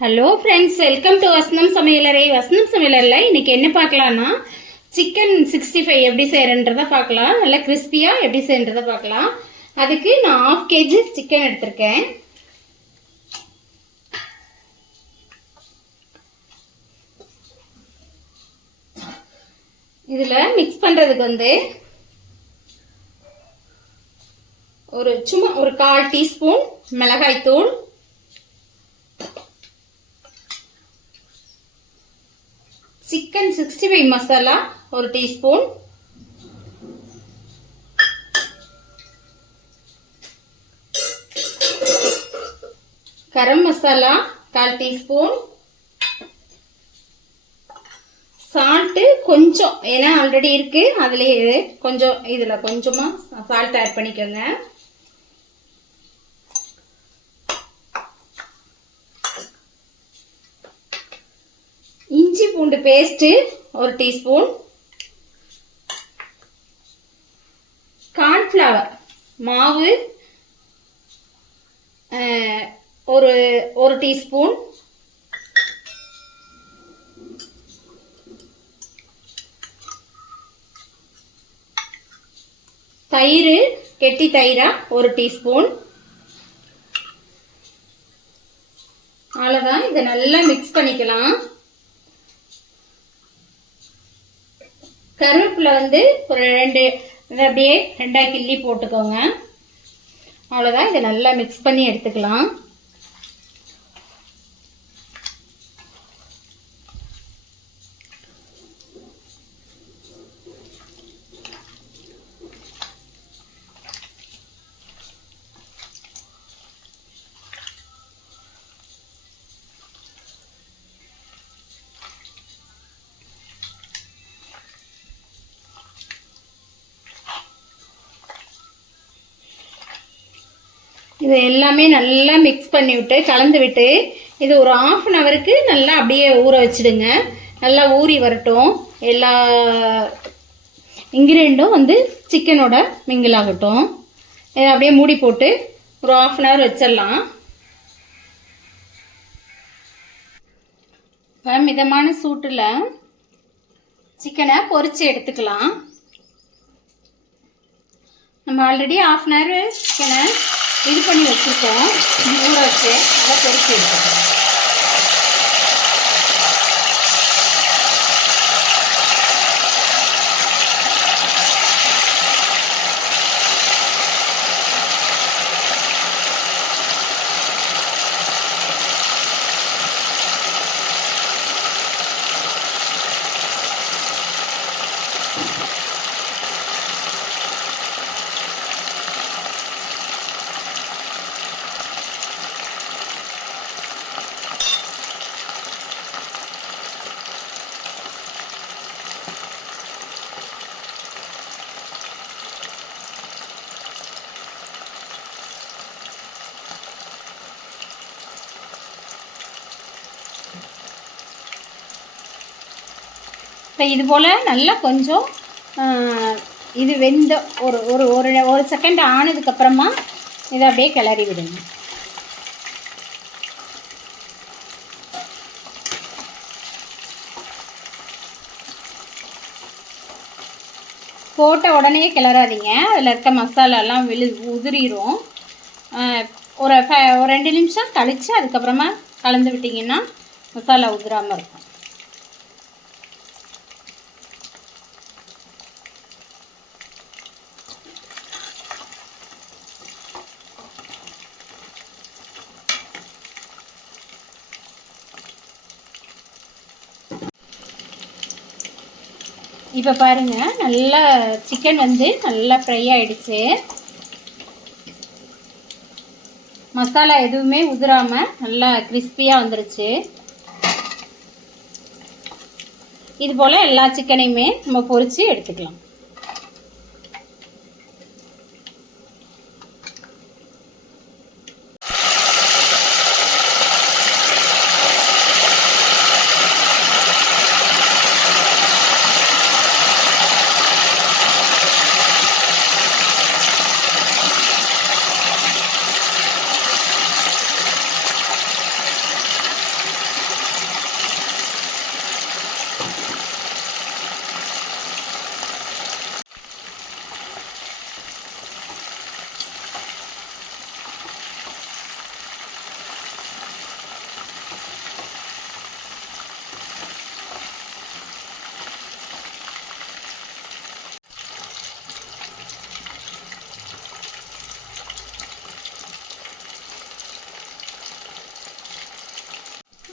Hello friends, welcome to வசனம் சமையலறை. வசனம் சமையலறையில் இன்றைக்கி என்ன பார்க்கலான்னா, சிக்கன் 65 எப்படி செய்கிறன்றதை பார்க்கலாம். நல்லா கிறிஸ்பியாக எப்படி செய்கிறத பார்க்கலாம். அதுக்கு நான் 1/2 kg சிக்கன் எடுத்திருக்கேன். இதில் மிக்ஸ் பண்ணுறதுக்கு சும்மா ஒரு 1/4 டீஸ்பூன் மிளகாய்த்தூள், chicken 65 masala 1 teaspoon, garam masala 1/4 teaspoon, salt கொஞ்சம், ஏன்னா ஆல்ரெடி இருக்கு அதுலேயே கொஞ்சம், இதில் கொஞ்சமாக சால்ட் ஆட் பண்ணிக்கோங்க. இஞ்சி பூண்டு பேஸ்ட்டு 1 டீஸ்பூன், கார்ன்ஃப்ளவர் மாவு ஒரு டீஸ்பூன், தயிர் கெட்டி தயிரா 1 டீஸ்பூன். அவ்வளோதான். இதை நல்லா மிக்ஸ் பண்ணிக்கலாம். கருவேப்பிலை ஒரு 2 அப்படியே 2 கிள்ளி போட்டுக்கோங்க. அவ்வளோதான். இதை நல்லா மிக்ஸ் பண்ணி எடுத்துக்கலாம். இதை எல்லாமே நல்லா மிக்ஸ் பண்ணி விட்டு கலந்து விட்டு இது ஒரு 1/2 ஹவருக்கு நல்லா அப்படியே ஊற வச்சுடுங்க. நல்லா ஊறி வரட்டும். எல்லா இன்க்ரீடியண்ட்டும் சிக்கனோட மிங்கிள் ஆகட்டும். இதை அப்படியே மூடி போட்டு ஒரு 1/2 ஹவர் வச்சிடலாம். மிதமான சூட்டில் சிக்கனை பொரித்து எடுத்துக்கலாம். நம்ம ஆல்ரெடி 1/2 ஹவர் சிக்கனை இது பண்ணி வச்சுருக்கோம், ஊற வச்சு அதை பொரிச்சு எடுத்துக்கோம். இப்போ இது போல் நல்லா கொஞ்சம் இது வெந்த ஒரு ஒரு ஒரு செகண்ட் ஆனதுக்கப்புறமா இதை அப்படியே கிளறி விடுங்க. போட்ட உடனே கிளறாதீங்க, அதில் இருக்க மசாலாலாம் உதிரிடும். ஒரு 2 நிமிஷம் கழித்து அதுக்கப்புறமா கலந்து விட்டிங்கன்னா மசாலா உதிராமல் இருக்கும். இப்போ பாருங்கள், நல்லா சிக்கன் நல்லா ஃப்ரை ஆகிடுச்சு. மசாலா எதுவுமே உதிராமல் நல்லா கிறிஸ்பியாக வந்துருச்சு. இது போல் எல்லா சிக்கனையுமே நம்ம பொரித்து எடுத்துக்கலாம்.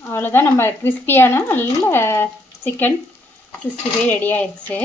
அவ்வளோதான், நம்ம கிறிஸ்பியான நல்ல சிக்கன் 65 ரெடி ஆயிடுச்சு.